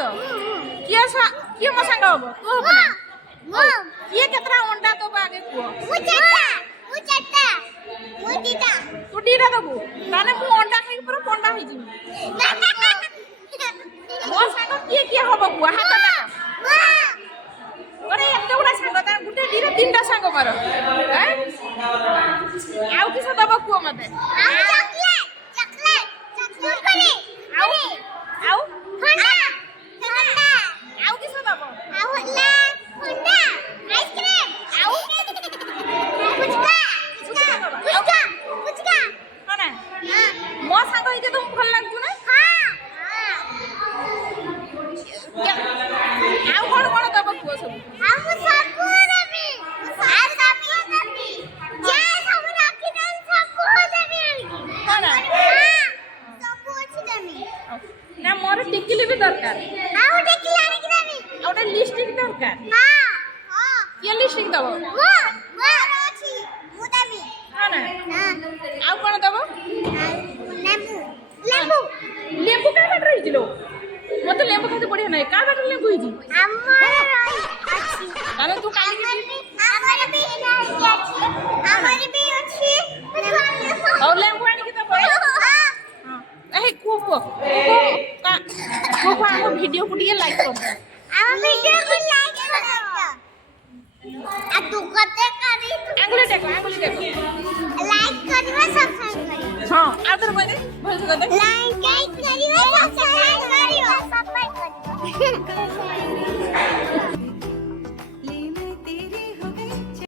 किए किए मो सांग हबो तू हबो ना किए केतरा अंडा तो आगे कुओ तू डीरा दबु ताने मु अंडा खाइ पर पंडा होई जिमि मो सांग किए हबो कुओ हाथ टा अरे एते गुडा सांग ता गुटे डीरा तीनटा सांग मार हैं आउ किस दबो कुओ मते आउ आउ किस दबो मो सांग होइते तुम भल लागु ना आउ कोन दबो कुओ सब ना मोर टिकली भी दरकार ओटा लिपस्टिक दरकार ये लिपस्टिक दबो हां ना आउ कोन दबो लेंबू का बात रही जिलो मते लेंबू खाते बढ़िया नहीं का बात लेंबू हिजी अरे तू काली और लेंबू आनी के दबो ए को हम वीडियो को दिए लाइक कर आंगुली देखो लाइक करबा सब्सक्राइब करियो हां आदर कोइ दे भल से दे लाइक करियो सब्सक्राइब करियो